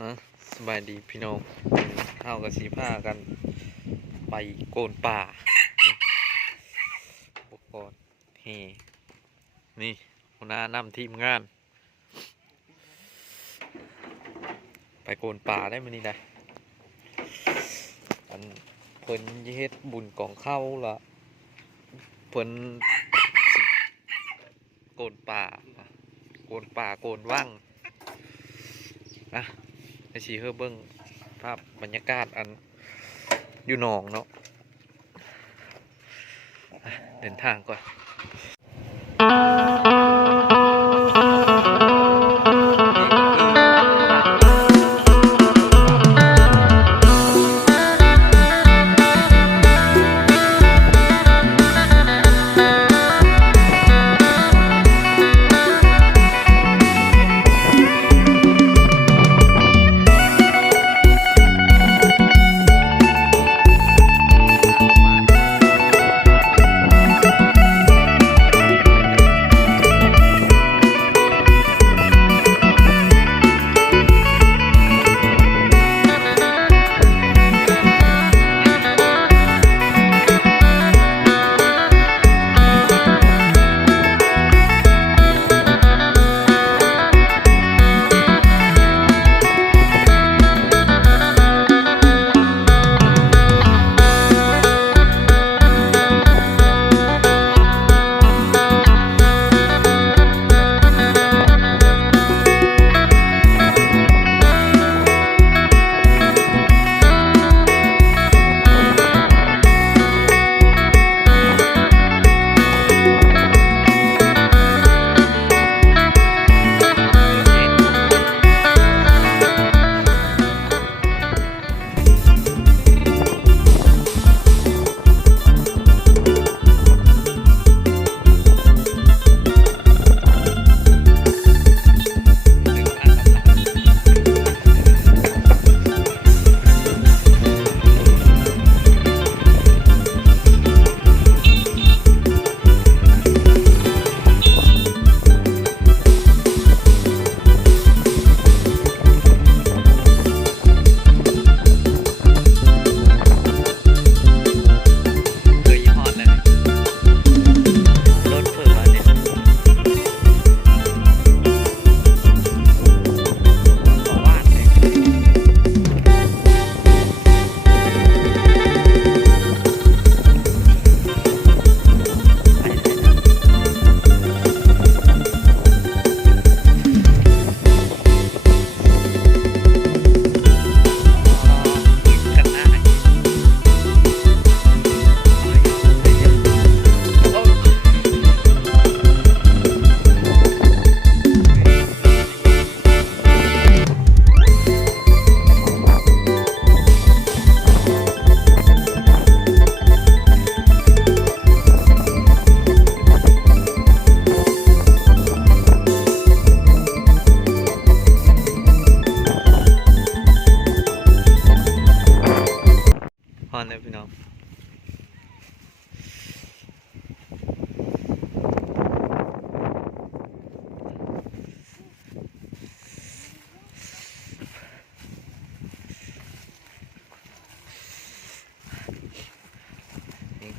ฮะสบายดีพี่น้องเฮากับสีผ้ากัน ไปโกนป่าอุปกรณ์เฮนี่หัวหน้านำทีมงาน ไปโกนป่าได้มั้ยนี่ได้อันเพิ่นเฮ็ดบุญกองเข้าละเพิ่นโกนป่า โกนป่าโกนว่างนะ ไอชีเฮอเบิ้งภาพบรรยากาศอันอยู่หนองเนาะอะเดินทางก่อน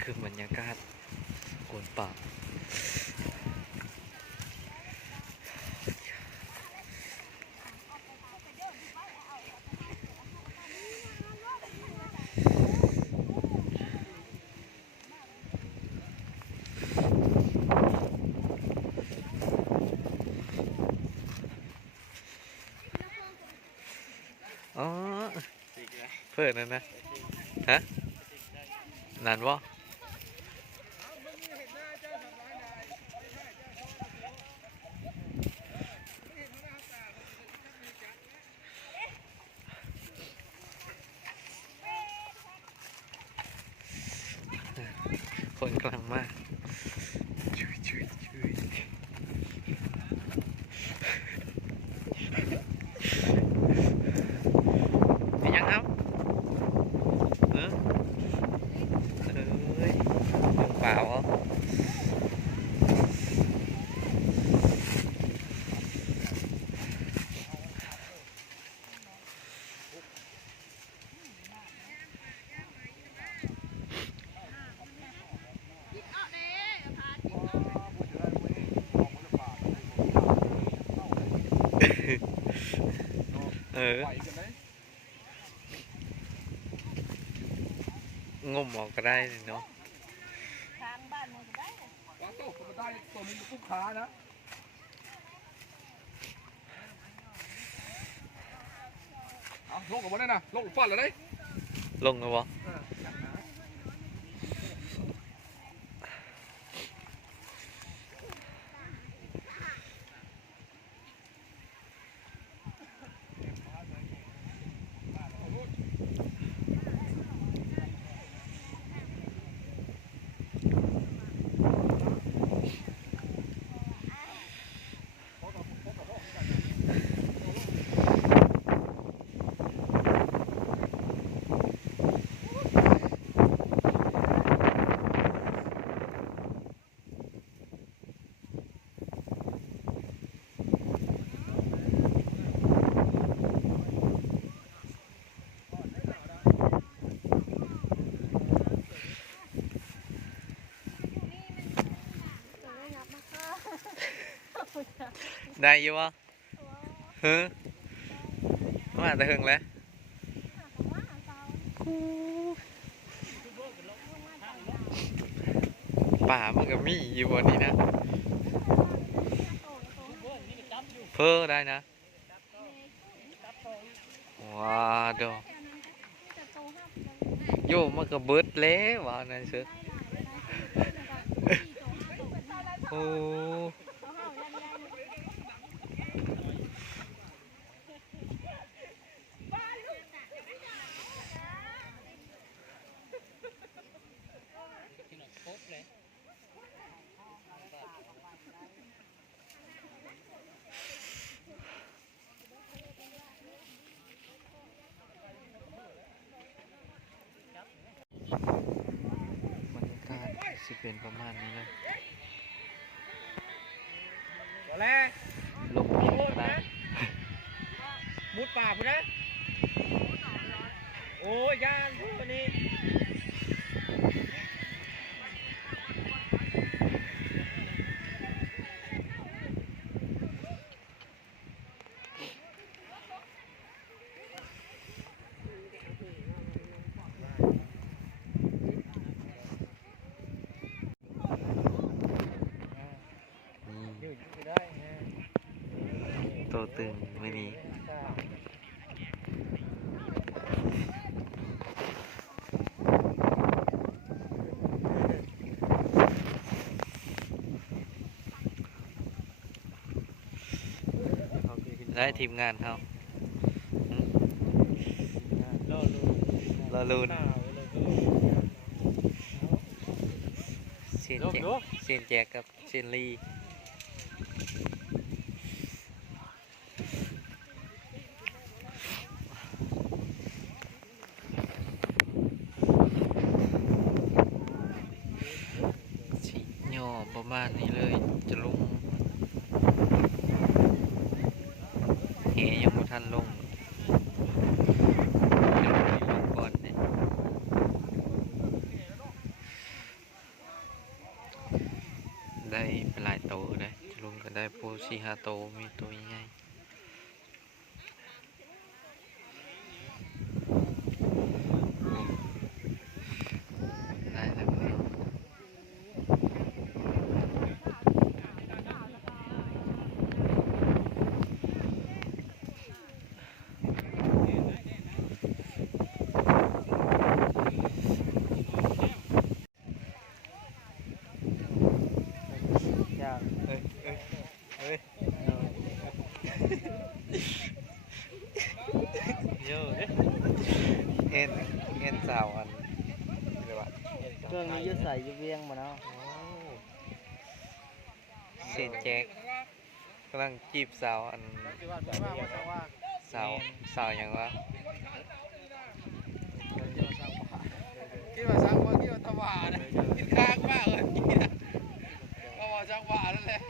คือบรรยากาศโกนป่าอ๋อเพื่อนนั่นนะ ฮะ นานวะ ลังมากช่วยช่วยช่วยเป็นยังครับเออเอ้ยยังเปล่าเหรอ เออไหวกันไหมงมออกก็ได้นี่เนาะทางบ้านมันก็ได้วางโต๊ะก็ได้ตัวนี้มันกุ้งขานะเอาลงกับมันได้นะลงฟันเลยได้ลงแล้วบ่ ได้อยู่บ่เฮ้อมาแต่หึงแล้วป่ามันก็มีอยู่บนนี้นะ เพ้อได้นะ ว้าดอโยมมันก็เบิดแล้วว่านั่นซึโอ้บรรยากาศ สิเป็นประมาณนี้เลยแล้ลมเย็นขนาดมุดปากนะ โอ้ยย่างทุกวันนี้นี่ ไม่ได้ฮะ โตตึงไม่นี้ ได้ทีมงานเขาหืมรอดูรอลูนข้าวเลยก็เซียนแจกเซียนแจกกับเซียนลีสิย่อประมาณนี้เลย จะลงแหยังไม่ทันลงเดี๋ยวลงก่อนเนี่ย ได้เป็นหลายโตเลย ลุงก็ได้ปูสี่ห้าโตมีตัวใหญ่ได้แล้วพี่น้องย่างเอ้ยเอ้ยเอ้ยเยอะเด้เอ็นเอ็นสาวอันนี่เลยว่ะ เครื่องนี้อยืด ใส่อยืดเวียงมาเนาะโอ้เซนแจ็คกำลังจีบสาวอันที่ว่าว่าว่าจะว่าสาวสาวอย่างวะคิดว่าสังว่าคิดว่าตะวานะกินข้างมากเลยกินอะก็ว่าสังว่านั่นแหละ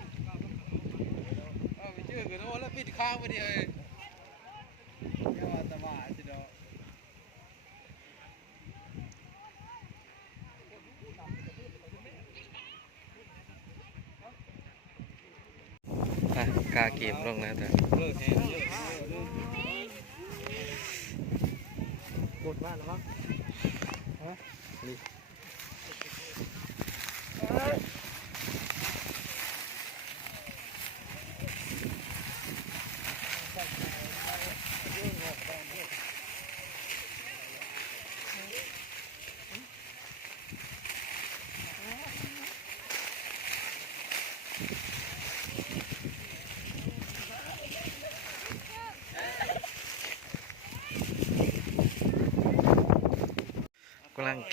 เอาไปชื่อกันโอ้แล้วปิดข้างไปดิเอ้ย มลงนะท่กดว่าแล้วมั้งฮะนี่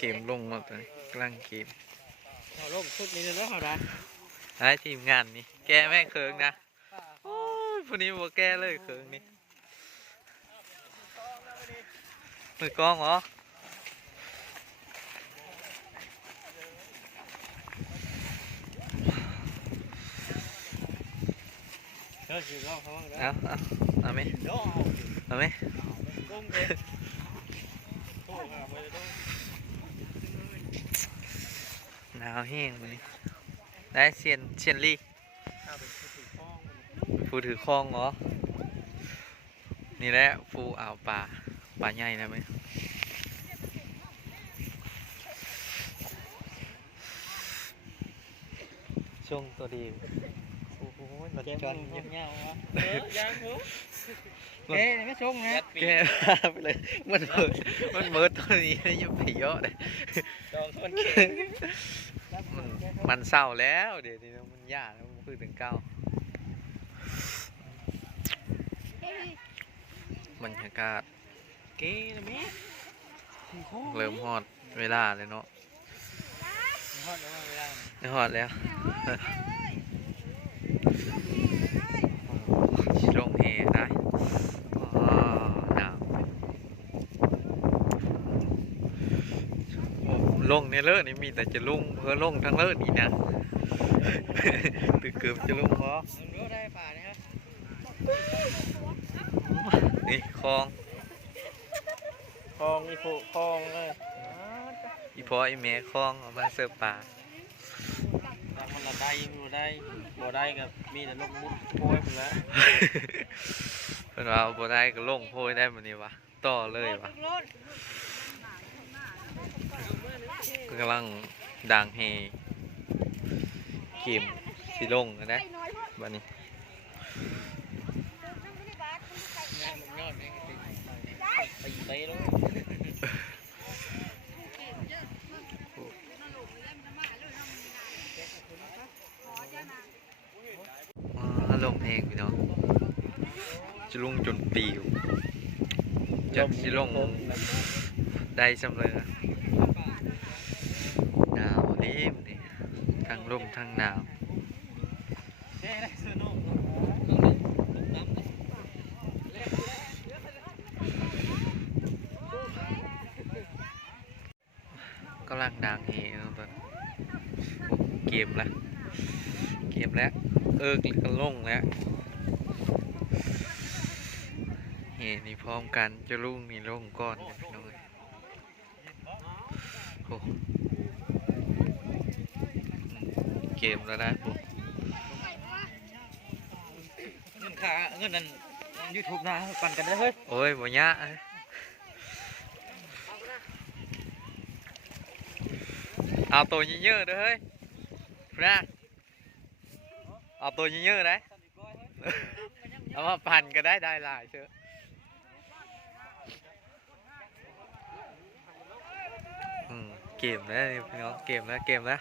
กำลังเกมลงมาตอนนี้กำลังเกมเอาลงชุดนี้เลยเนาะเอาได้ไอ้ทีมงานนี่แกแม่งเคิงนะโอ้ยพวกนี้บ่แกเลยเคิงนี่มือกล้องเหรอเฮ้ยสิลองเขาบ้างได้เอาเอาเอาไหมเดี๋ยวเอาเอาไหม ก้มเลยโอ้หาไปเลยต้อง หนาวแห้งวันนี้ ได้เซียนเซียนลี่เอาไปถือฟ้องผู้ถือคลองเหรอ นี่แหละผู้อ่าวป่าป่าใหญ่นะไหมช่วงตัวดี โอ้โหมันเจ็บจัมันนเยอะเงาๆวะเออยังหูมัน เอ๊ะไม่ชงไงแกไปเลยมันเบิดมันเบิดตัวนี้ยังไปเยอะเลยดองมันเก่งมันมันเศร้าแล้วเดี๋ยวนี้มันยากแล้วมันคือถึงเก้าบรรยากาศเก๋นะแม่เริ่มฮอดเวลาเลยเนาะฮอดแล้ว เวลาไม่ฮอดแล้วชิลงเฮได้อ๋อหนาวโอ้ลงในเลิศนี่มีแต่จะลุ่งเพื่อลงทั้งเลิศนี่นะตึกเกือบจะลุ่งเพราะเดี๋ยวได้ป่าเนี่ยครับนี่คลองคลองอีโผคลองเลยอีพออีเมคลองเอามาเสิร์ฟปลา แต่มันละได้บ่ได้บ่ได้กับมีแต่ลมมุดโป้ยหมดแล้วเพิ่นว่าบ่ได้ก็ลงโพยได้มื้อนี้วะต่อเลยวะเพิ่นกำลังดังเฮเกมสิลงอะนะบัดนี้ตีไปแล้ว องเพลงพี่น้องจะลงจนปิวจักสิลงได้สำเร็จหนาวเด้มนี่ทั้งลมทั้งหนาว เฮ้ได้ซื้อโน่ กำลังดังเฮเนาะตอนโอ้เกมละเกมแล้ว เออก็ลงแล้วเฮนี่พร้อมกันจะลุงนี่ลงก่อนเดี๋ยวพี่น้องเอ้ยโอ้เกมแล้วนะโอ้เงินค่าเงินนั่นยูทูบนะปั่นกันได้เฮ้ย โอ้ยบ่ยะเอ้ยเอาตัวเยอะๆเด้อเฮ้ยนะ เอาตัวเยอะๆได้ เอามาปั่นก็ได้ได้หลายเชอะอืมเกมแล้วนี่พี่น้องเกมแล้วเกมแล้ว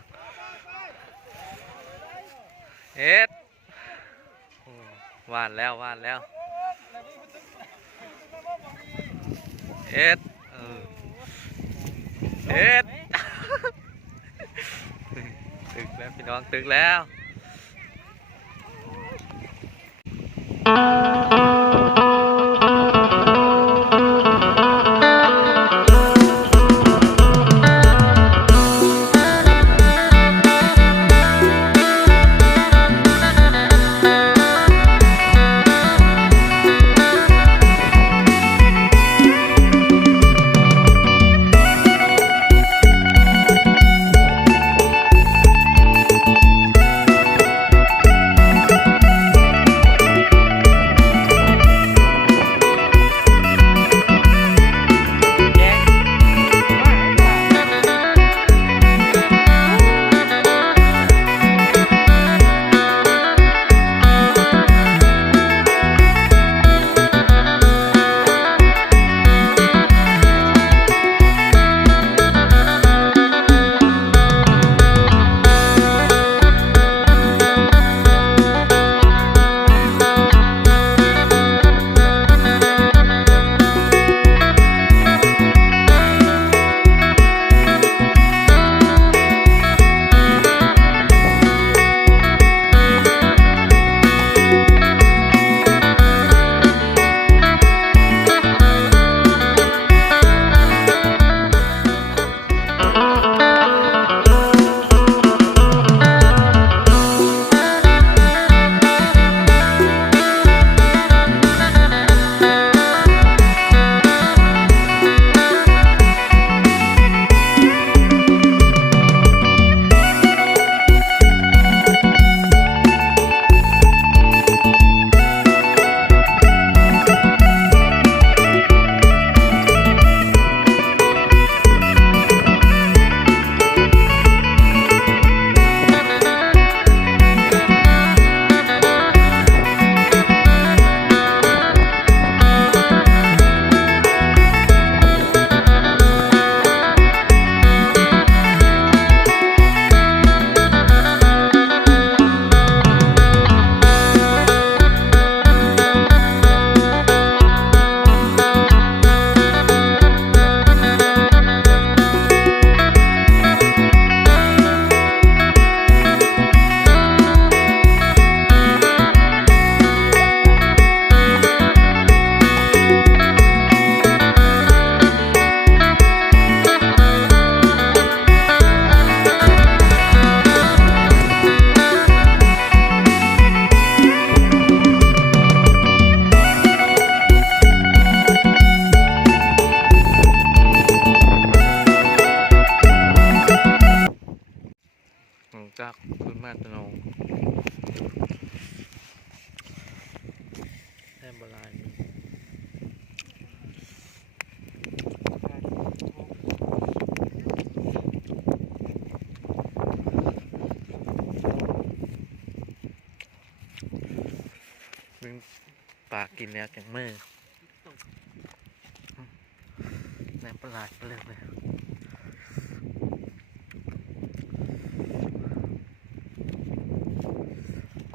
เอ็ดอืมวานแล้ววานแล้วเอ็ดเออเอ็ดตึกแล้วพี่น้องตึกแล้ว ป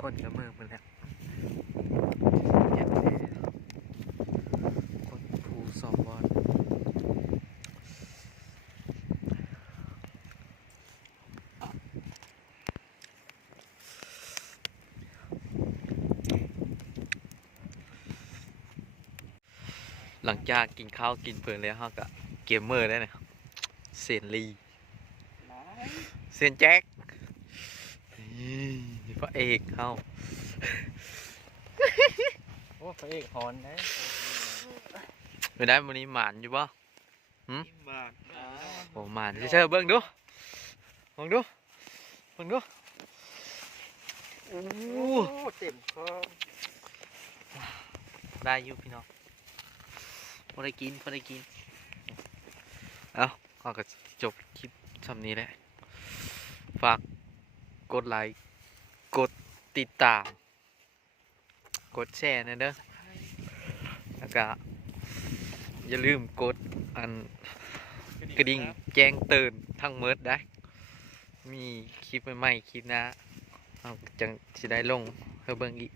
คนกับมือมันแล้วย็บเลยคนผูสองบอลหลังจากกินข้าวกินเพลินแล้วเขาก็เกมเมอร์ได้นะครับเซนลีเซนแจ็ค เอกเขาโอ้พระเอกฮอนได้ไม่ได้วันนี้หมานอยู่ปะบาทโอ้หมานเชื่อๆเบิ่งดูเบิ่งดูเบิ่งดูโอ้โอ้เต็มคอได้อยู่พี่น้องพอได้กินพอได้กิน เอาก็ก็จบคลิปทำนี้แหละ ฝากกดไลค์ กดติดตาม กดแชร์นะเด้อแล้วก็อย่าลืมกดอันกระดิ่งแจ้งเตือนทั้งเมิดได้ มีคลิปใหม่ๆคลิปน้าเอาจังสิได้ลงเพื่อเบิ่งอีก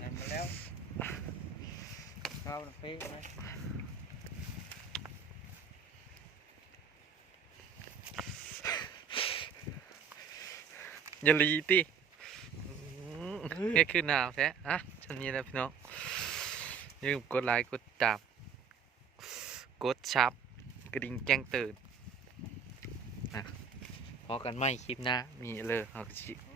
ทำมาแล้วข้าวเป๊ะไหม อย่าลีตินี่คือหนาวแท้อะชันนี้แหล้วพี่น้องอย่าลืมกดไลค์กดติดตามกดชับ กระดิ่งแจ้งเตือนนะพอกันไม่คลิปหน้ามีเลยเอาสิอื